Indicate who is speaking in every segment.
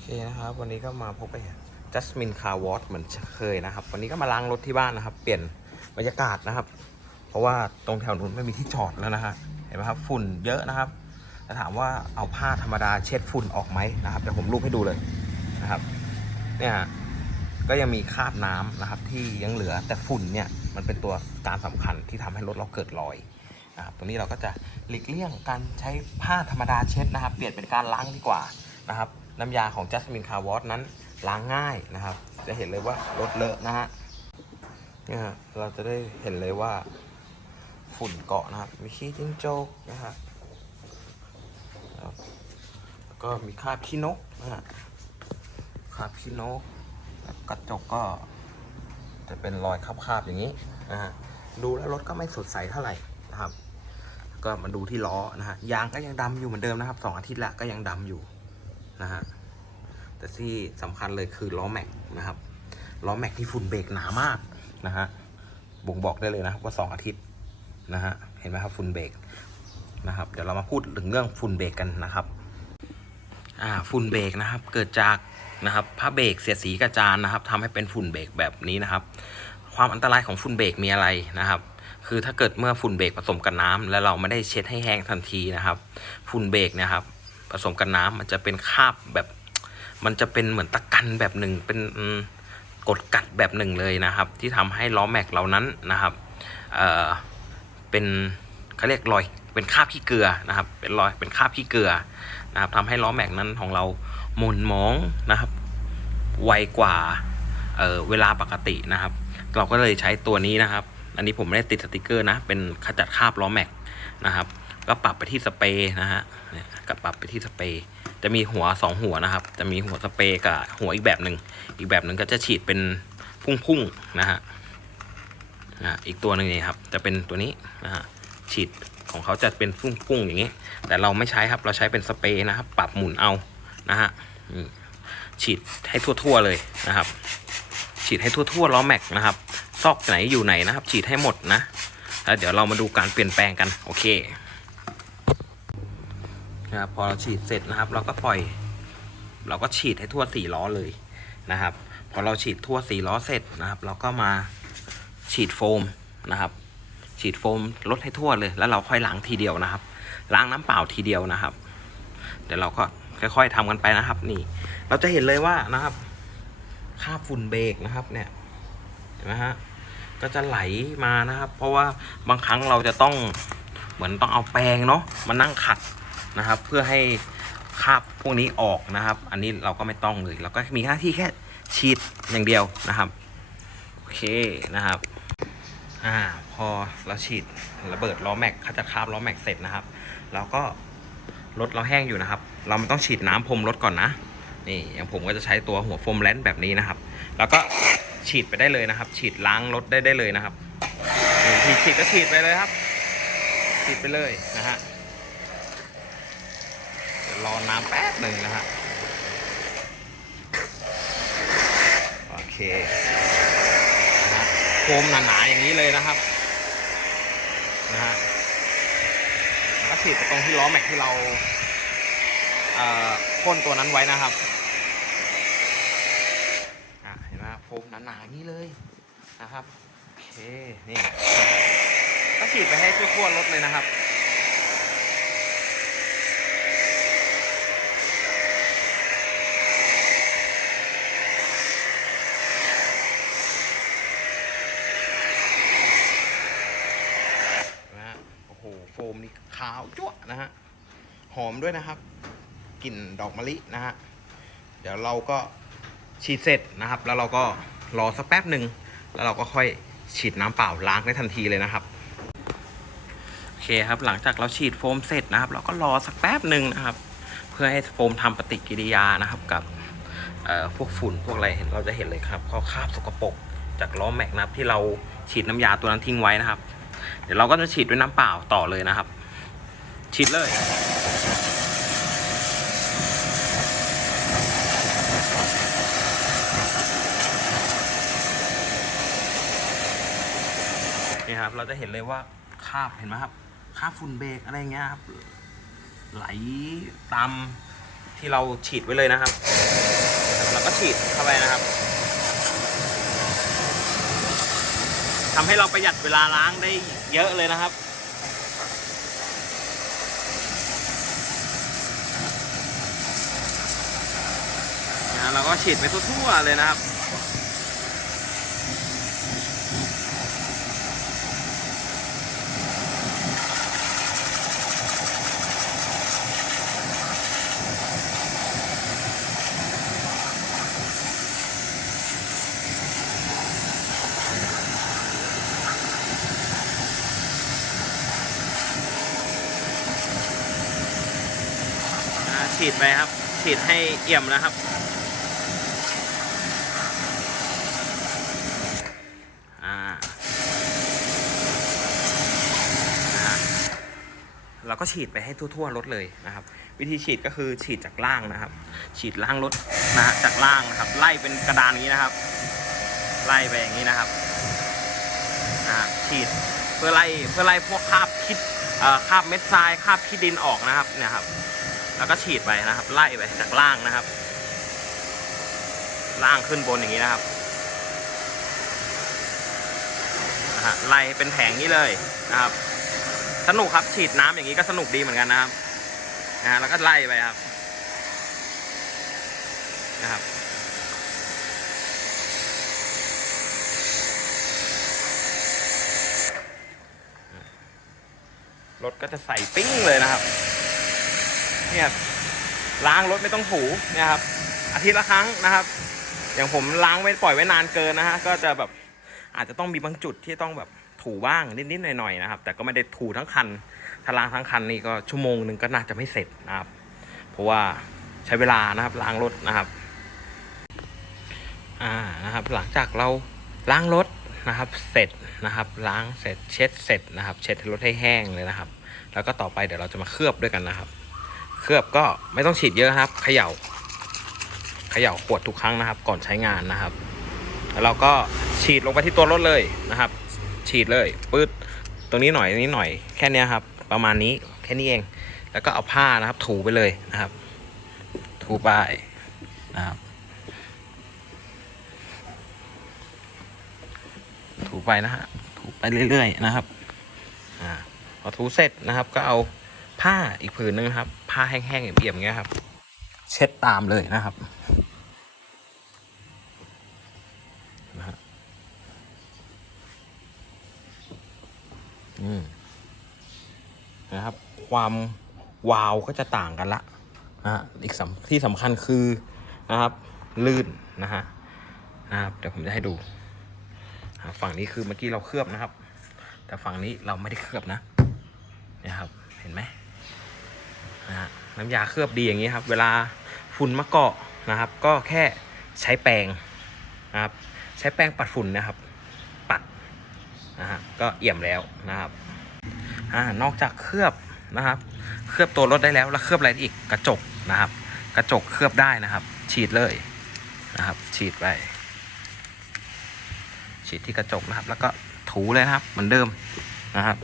Speaker 1: อเคนะครับ วันนี้ก็มาพบกับจัสมินคาร์วอชเหมือนเคยนะครับ วันนี้ก็มาล้างรถที่บ้านนะครับ เปลี่ยนบรรยากาศนะครับ เพราะว่าตรงแถวนู้นไม่มีที่จอดแล้วนะฮะเห็นไหมครับฝุ่นเยอะนะครับจะถามว่าเอาผ้าธรรมดาเช็ดฝุ่นออกไหมนะครับเดี๋ยวผมรูปให้ดูเลยนะครับเนี่ยฮะก็ยังมีคราบน้ำนะครับที่ยังเหลือแต่ฝุ่นเนี่ยมันเป็นตัวการสำคัญที่ทำให้รถเราเกิดรอยนะครับตรงนี้เราก็จะหลีกเลี่ยงการใช้ผ้าธรรมดาเช็ดนะครับ เปลี่ยนเป็นการล้างดีกว่านะครับ น้ำยาของ Jasmine Car Wash นั้นล้างง่ายนะครับ จะเห็นเลยว่ารถเลอะนะฮะเนี่ยฮะเราจะได้เห็นเลยว่าฝุ่นเกาะนะครับ มีขี้จิ้งจกนะฮะแล้วก็มีคราบขี้นกนะฮะคราบขี้นก กระจกก็จะเป็นรอยคราบๆอย่างนี้นะฮะดูแล้วรถก็ไม่สดใสเท่าไหร่นะครับก็มาดูที่ล้อนะฮะยางก็ยังดำอยู่เหมือนเดิมนะครับสองอาทิตย์ละก็ยังดำอยู่นะฮะ แต่ที่สำคัญเลยคือล้อแม็กนะครับล้อแม็กที่ฝุ่นเบรกหนามากนะฮะบ่งบอกได้เลยนะว่า 2 อาทิตย์นะฮะเห็นไหมครับฝุ่นเบรกนะครับ เดี๋ยวเรามาพูดถึงเรื่องฝุ่นเบรกกันนะครับอ่าฝุ่นเบรกนะครับ เกิดจากนะครับผ้าเบรกเสียดสีกระจานนะครับทำให้เป็นฝุ่นเบรกแบบนี้นะครับ ความอันตรายของฝุ่นเบรกมีอะไรนะครับคือถ้าเกิดเมื่อฝุ่นเบรกผสมกับน้ำแล้วเราไม่ได้เช็ดให้แห้งทันทีนะครับ ฝุ่นเบรกนะครับ ผสมกับน้ำมันจะเป็นคราบแบบ มันจะเป็นเหมือนตะกันแบบหนึ่งเป็นกดกัดแบบหนึ่งเลยนะครับ ที่ทำให้ล้อแม็กเรานั้นนะครับเเป็นเขาเรียกรอยเป็นคราบขี้เกลือนะครับ เป็นรอยเป็นคราบขี้เกลือนะครับทำให้ล้อแม็กนั้นของเราหมุนมองนะครับไวกว่าเเวลาปกตินะครับ เราก็เลยใช้ตัวนี้นะครับ อันนี้ผมไม่ได้ติดสติกเกอร์นะ เป็นขจัดคราบล้อแม็กนะครับ ก็ปรับไปที่สเปรย์นะฮะเนี่ยก็ปรับไปที่สเปรย์จะมีหัวสองหัวนะครับ จะมีหัวสเปรย์กับหัวอีกแบบหนึ่งอีกแบบหนึ่งก็จะฉีดเป็นพุ่งๆนะฮะนะอีกตัวหนึ่งนี่ครับ จะเป็นตัวนี้นะฮะฉีดของเขาจะเป็นพุ่งๆอย่างนี้ แต่เราไม่ใช้ครับเราใช้เป็นสเปรย์นะครับ ปรับหมุนเอานะฮะฉีดให้ทั่วๆเลยนะครับ ฉีดให้ทั่วๆล้อแม็กนะครับ ซอกไหนอยู่ไหนนะครับ ฉีดให้หมดนะแล้วเดี๋ยวเรามาดูการเปลี่ยนแปลงกันโอเค นะครับพอเราฉีดเสร็จนะครับ เราก็ปล่อย เราก็ฉีดให้ทั่วสี่ล้อเลยนะครับ พอเราฉีดทั่วสี่ล้อเสร็จนะครับ เราก็มาฉีดโฟมนะครับ ฉีดโฟมลดให้ทั่วเลย แล้วเราค่อยล้างทีเดียวนะครับ ล้างน้ำเปล่าทีเดียวนะครับ เดี๋ยวเราก็ค่อยๆทำกันไปนะครับ นี่ เราจะเห็นเลยว่านะครับคราฝุ่นเบรกนะครับ เนี่ยเห็นไหมฮะก็จะไหลมานะครับ เพราะว่าบางครั้งเราจะต้องเหมือนต้องเอาแปรงเนาะมานั่งขัด นะครับ เพื่อให้คราบพวกนี้ออกนะครับ อันนี้เราก็ไม่ต้องเลยเราก็มีหน้าที่แค่ฉีดอย่างเดียวนะครับโอเคนะครับอ่าพอเราฉีดระเบิดล้อแม็กขจัดคราบล้อแม็กเสร็จนะครับเราก็รถเราแห้งอยู่นะครับ เราไม่ต้องฉีดน้ำพรมรถก่อนนะนี่อย่างผมก็จะใช้ตัวหัวโฟมแลนด์แบบนี้นะครับ แล้วก็ฉีดไปได้เลยนะครับ ฉีดล้างรถได้ได้เลยนะครับนี่ฉีดก็ฉีดไปเลยครับ ฉีดไปเลยนะฮะ รอน้ำแป๊บหนึ่งนะฮะ โอเคนะฮะโฟมหนาๆอย่างนี้เลยนะครับ นะฮะแล้วก็ฉีดไปตรงที่ล้อแม็กที่เราเอ่อพ่นตัวนั้นไว้นะครับอะเห็นไหมครับโฟมหนาๆอย่างนี้เลยนะครับ โอเค นี่ก็ฉีดไปให้ทั่วๆรถเลยนะครับ นะฮะโอ้โห โฟมนี่ ขาวจั่วนะฮะ หอมด้วยนะครับ กลิ่นดอกมะลินะฮะ เดี๋ยวเราก็ฉีดเสร็จนะครับ แล้วเราก็รอสักแป๊บหนึ่ง แล้วเราก็ค่อยฉีดน้ำเปล่าล้างได้ทันทีเลยนะครับ โอเคครับ หลังจากเราฉีดโฟมเสร็จนะครับ เราก็รอสักแป๊บหนึ่งนะครับ เพื่อให้โฟมทำปฏิกิริยานะครับกับพวกฝุ่นพวกอะไรเห็นเราจะเห็นเลยครับเขาคราบสกปรกจากล้อแม็กนะครับที่เราฉีดน้ำยาตัวนั้นทิ้งไว้นะครับ เดี๋ยวเราก็จะฉีดด้วยน้ำเปล่าต่อเลยนะครับ ฉีดเลยนี่ครับ เราจะเห็นเลยว่าคาบเห็นไหมครับคาบฝุ่นเบรกอะไรเงี้ยครับ ไหลตามที่เราฉีดไว้เลยนะครับ แล้วก็ฉีดเข้าไปนะครับทำให้เราประหยัดเวลาล้างได้เยอะเลยนะครับ นะเราก็ฉีดไปทั่วๆเลยนะครับฉีดไปครับฉีดให้เอี่ยมนะครับ อ่านะฮะเรา ก็ฉีดไปให้ทั่วๆรถเลยนะครับ วิธีฉีดก็คือฉีดจากล่างนะครับ ฉีดล่างรถนะฮะจากล่างนะครับ ไล่เป็นกระดานนี้นะครับ ไล่ไปอย่างนี้นะครับอ่าฉีดเพื่อไล่เพื่อไล่พวกคราบคิดคราบเม็ดทรายคราบขี้ดินออกนะครับเนี่ยครับ แล้วก็ฉีดไปนะครับ ไล่ไปจากล่างนะครับ ล่างขึ้นบนอย่างนี้นะครับนะฮะไล่เป็นแผงนี้เลยนะครับ สนุกครับฉีดน้ำอย่างนี้ก็สนุกดีเหมือนกันนะครับนะฮะแล้วก็ไล่ไปครับนะครับรถก็จะใส่ปิ้งเลยนะครับ เนี่ยล้างรถไม่ต้องถูเนี่ยครับ อาทิตย์ละครั้งนะครับ อย่างผมล้างไว้ปล่อยไว้นานเกินนะฮะก็จะแบบอาจจะต้องมีบางจุดที่ต้องแบบ ถูบ้างนิดๆหน่อยๆนะครับ แต่ก็ไม่ได้ถูทั้งคันถ้าล้างทั้งคันนี่ก็ชั่วโมงหนึ่งก็น่าจะไม่เสร็จนะครับ เพราะว่าใช้เวลานะครับล้างรถนะครับอ่านะครับ หลังจากเราล้างรถนะครับ เสร็จนะครับ ล้างเสร็จเช็ดเสร็จนะครับ เช็ดรถให้แห้งเลยนะครับ แล้วก็ต่อไปเดี๋ยวเราจะมาเคลือบด้วยกันนะครับ เคลือบก็ไม่ต้องฉีดเยอะครับเขย่าเขย่าขวดทุกครั้งนะครับ ก่อนใช้งานนะครับ แล้วเราก็ฉีดลงไปที่ตัวรถเลยนะครับ ฉีดเลยปื๊ดตรงนี้หน่อยนี้หน่อยแค่นี้ครับ ประมาณนี้แค่นี้เอง แล้วก็เอาผ้านะครับ ถูไปเลยนะครับ ถูไปนะครับ ถูไปนะฮะถูไปเรื่อยๆนะครับอ่าพอถูเสร็จนะครับ ก็เอาผ้าอีกผืนนึงครับ ผ้าแห้งๆเอี่ยมๆอย่างเงี้ยครับ เช็ดตามเลยนะครับ ความวาวก็จะต่างกันละนะฮะอีกสที่สำคัญคือนะครับลื่นนะฮะนะครับเดี๋ยวผมจะให้ดู ฝั่งนี้คือเมื่อกี้เราเคลือบนะครับ แต่ฝั่งนี้เราไม่ได้เคลือบนะนี่ยครับเห็นไหมนะฮะน้ำยาเคลือบดีอย่างนี้ครับ เวลาฝุ่นมาเกาะนะครับ ก็แค่ใช้แปรงนะครับ ใช้แปรงปัดฝุ่นนะครับ ปัดนะฮะก็เอี่ยมแล้วนะครับอ่านอกจากเคลือบ นะครับ เคลือบตัวรถได้แล้วแล้วเคลือบอะไรอีกกระจกนะครับ กระจกเคลือบได้นะครับ ฉีดเลยนะครับ ฉีดไปฉีดที่กระจกนะครับ แล้วก็ถูเลยนะครับ เหมือนเดิมนะครับ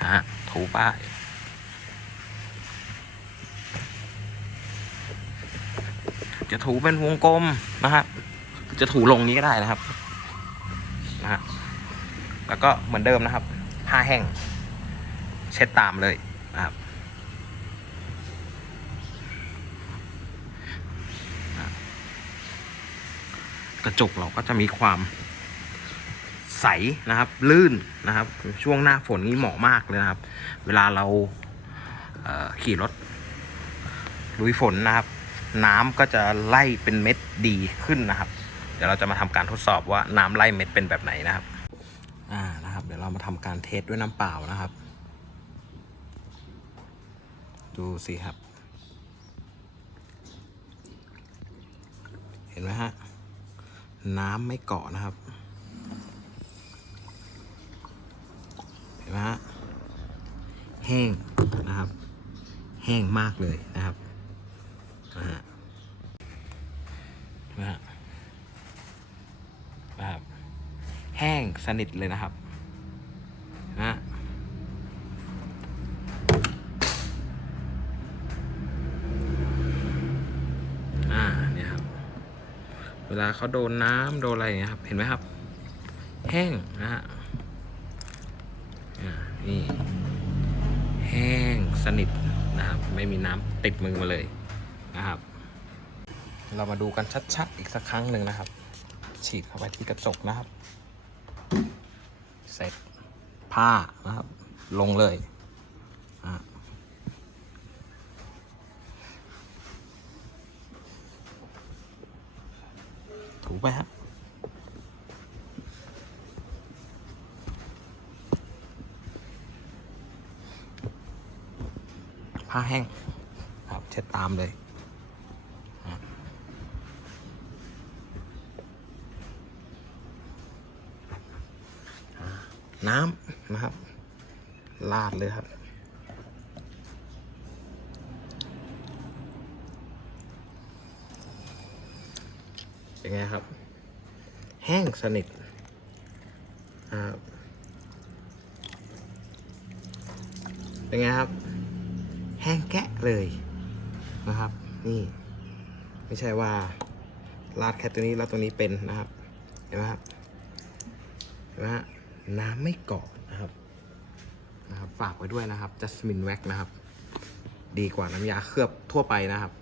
Speaker 1: นะฮะถูป้ายจะถูเป็นวงกลมนะครับ จะถูลงนี้ก็ได้นะครับ แล้วก็เหมือนเดิมนะครับผ้าแห้ง เช็ดตามเลยนะครับกระจกเราก็จะมีความใสนะครับ ลื่นนะครับ ช่วงหน้าฝนนี้เหมาะมากเลยนะครับ เวลาเราเขี่รถลุยฝนนะครับ น้ำก็จะไล่เป็นเม็ดดีขึ้นนะครับ เดี๋ยวเราจะมาทำการทดสอบว่าน้ำไล่เม็ดเป็นแบบไหนนะครับ อ่านะครับ เดี๋ยวเรามาทำการเทสด้วยน้ำเปล่านะครับ ดูสิครับ เห็นไหมฮะ น้ำไม่เกาะนะครับ เห็นไหมฮะ แห้งนะครับ แห้งมากเลยนะครับนะ สนิทเลยนะครับนะเนี่ยครับ เวลาเขาโดนน้ำโดนอะไรเนี่ยครับ เห็นไหมครับ แห้งนะฮะนี่ แห้งสนิทนะครับ ไม่มีน้ำติดมือมาเลยนะครับ เรามาดูกันชัดๆ อีกสักครั้งหนึ่งนะครับ ฉีดเข้าไปที่กระจกนะครับ เสร็จผ้านะครับ ลงเลยถูไปฮะผ้าแห้งครับเช็ดตามเลย น้ำนะครับลาดเลยครับ เป็นไงครับ แห้งสนิทครับเป็นไงครับ แห้งแกะเลยนะครับ นี่ ไม่ใช่ว่าลาดแค่ตัวนี้แล้วตัวนี้เป็นนะครับ เห็นไหมครับ เห็นไหมฮะ น้ำไม่เกาะนะครับนะครับ ฝากไว้ด้วยนะครับจัสมินแว็กนะครับ ดีกว่าน้ำยาเคลือบทั่วไปนะครับ